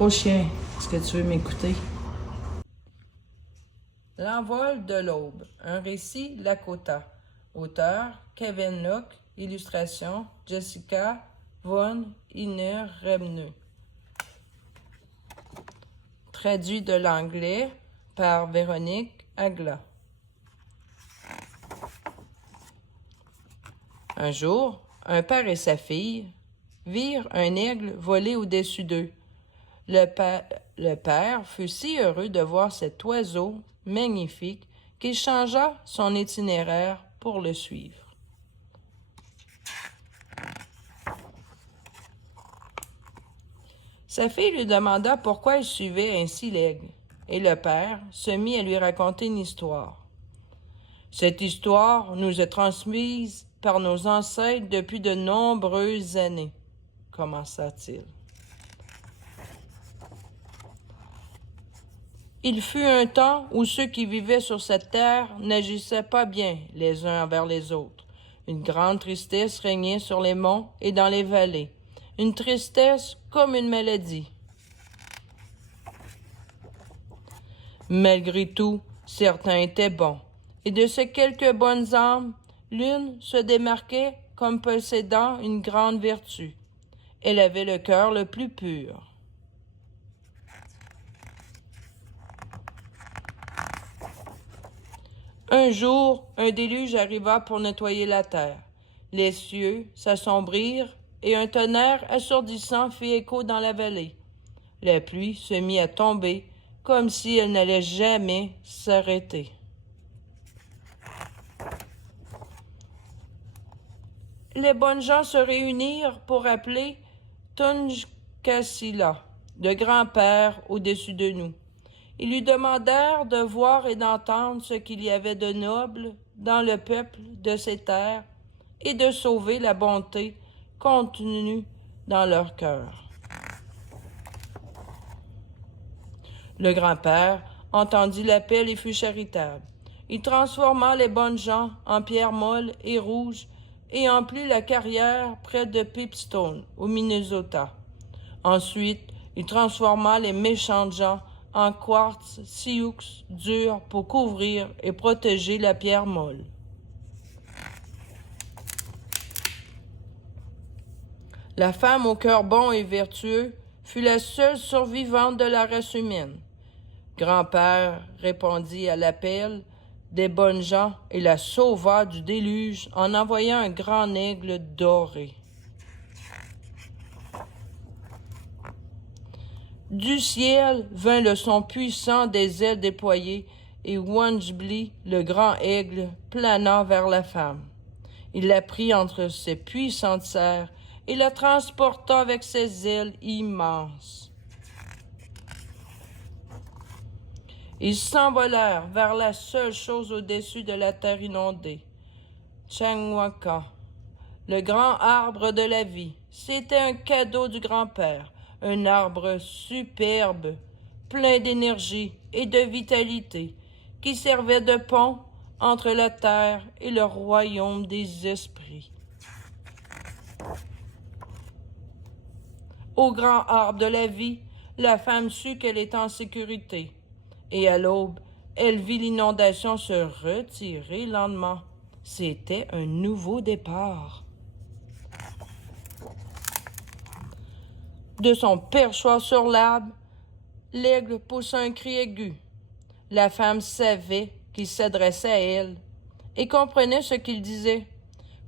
Gros chien, est-ce que tu veux m'écouter? L'envol de l'aube, un récit Lakota. Auteur Kevin Locke, illustration Jessica von Inner-Remneux. Traduit de l'anglais par Véronique Agla. Un jour, un père et sa fille virent un aigle voler au-dessus d'eux. Le père fut si heureux de voir cet oiseau magnifique qu'il changea son itinéraire pour le suivre. Sa fille lui demanda pourquoi elle suivait ainsi l'aigle, et le père se mit à lui raconter une histoire. Cette histoire nous est transmise par nos ancêtres depuis de nombreuses années, commença-t-il. Il fut un temps où ceux qui vivaient sur cette terre n'agissaient pas bien les uns envers les autres. Une grande tristesse régnait sur les monts et dans les vallées. Une tristesse comme une maladie. Malgré tout, certains étaient bons. Et de ces quelques bonnes âmes, l'une se démarquait comme possédant une grande vertu. Elle avait le cœur le plus pur. Un jour, un déluge arriva pour nettoyer la terre. Les cieux s'assombrirent et un tonnerre assourdissant fit écho dans la vallée. La pluie se mit à tomber comme si elle n'allait jamais s'arrêter. Les bonnes gens se réunirent pour appeler Tunjkasila, le grand-père au-dessus de nous. Ils lui demandèrent de voir et d'entendre ce qu'il y avait de noble dans le peuple de ces terres et de sauver la bonté contenue dans leur cœur. Le grand-père entendit l'appel et fut charitable. Il transforma les bonnes gens en pierres molles et rouges et emplit la carrière près de Pipstone, au Minnesota. Ensuite, il transforma les méchantes gens en quartz sioux dur pour couvrir et protéger la pierre molle. La femme au cœur bon et vertueux fut la seule survivante de la race humaine. Grand-père répondit à l'appel des bonnes gens et la sauva du déluge en envoyant un grand aigle doré. Du ciel vint le son puissant des ailes déployées et Wanjbli, le grand aigle, plana vers la femme. Il la prit entre ses puissantes serres et la transporta avec ses ailes immenses. Ils s'envolèrent vers la seule chose au-dessus de la terre inondée, Changwaka, le grand arbre de la vie. C'était un cadeau du grand-père. Un arbre superbe, plein d'énergie et de vitalité, qui servait de pont entre la terre et le royaume des esprits. Au grand arbre de la vie, la femme sut qu'elle était en sécurité, et à l'aube, elle vit l'inondation se retirer lentement. C'était un nouveau départ. De son perchoir sur l'arbre, l'aigle poussa un cri aigu. La femme savait qu'il s'adressait à elle et comprenait ce qu'il disait,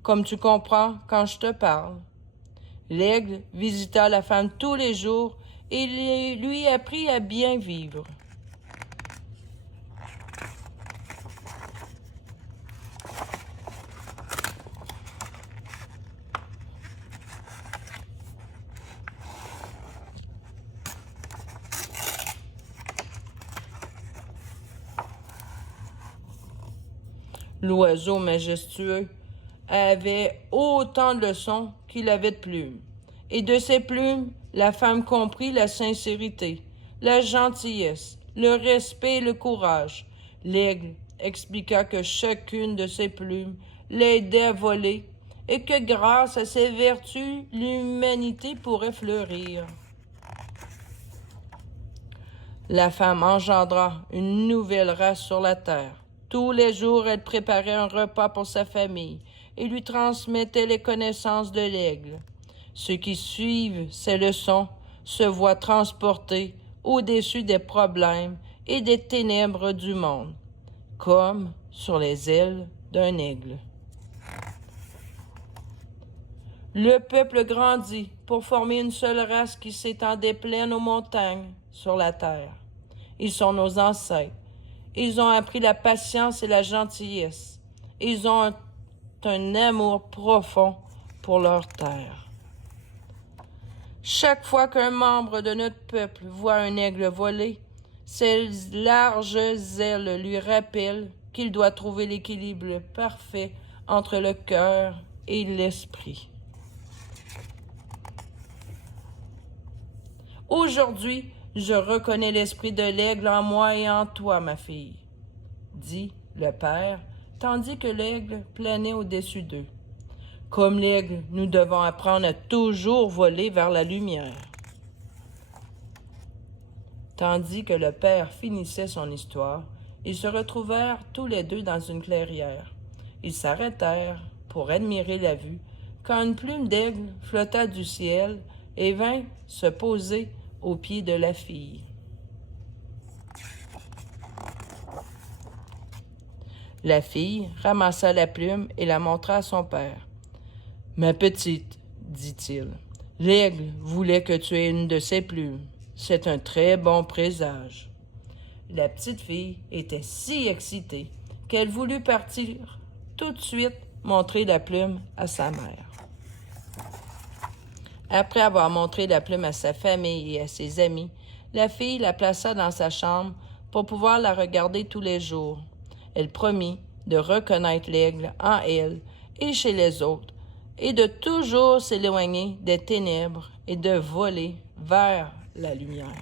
comme tu comprends quand je te parle. L'aigle visita la femme tous les jours et lui apprit à bien vivre. L'oiseau majestueux avait autant de leçons qu'il avait de plumes. Et de ses plumes, la femme comprit la sincérité, la gentillesse, le respect et le courage. L'aigle expliqua que chacune de ses plumes l'aidait à voler et que grâce à ses vertus, l'humanité pourrait fleurir. La femme engendra une nouvelle race sur la terre. Tous les jours, elle préparait un repas pour sa famille et lui transmettait les connaissances de l'aigle. Ceux qui suivent ces leçons se voient transportés au-dessus des problèmes et des ténèbres du monde, comme sur les ailes d'un aigle. Le peuple grandit pour former une seule race qui s'étendait pleine aux montagnes sur la terre. Ils sont nos ancêtres. Ils ont appris la patience et la gentillesse. Ils ont un amour profond pour leur terre. Chaque fois qu'un membre de notre peuple voit un aigle voler, ses larges ailes lui rappellent qu'il doit trouver l'équilibre parfait entre le cœur et l'esprit. Aujourd'hui, je reconnais l'esprit de l'aigle en moi et en toi, ma fille, dit le père, tandis que l'aigle planait au-dessus d'eux. Comme l'aigle, nous devons apprendre à toujours voler vers la lumière. Tandis que le père finissait son histoire, ils se retrouvèrent tous les deux dans une clairière. Ils s'arrêtèrent pour admirer la vue, quand une plume d'aigle flotta du ciel et vint se poser aux pieds de la fille. La fille ramassa la plume et la montra à son père. « Ma petite, dit-il, l'aigle voulait que tu aies une de ses plumes. C'est un très bon présage. » La petite fille était si excitée qu'elle voulut partir tout de suite montrer la plume à sa mère. Après avoir montré la plume à sa famille et à ses amis, la fille la plaça dans sa chambre pour pouvoir la regarder tous les jours. Elle promit de reconnaître l'aigle en elle et chez les autres, et de toujours s'éloigner des ténèbres et de voler vers la lumière.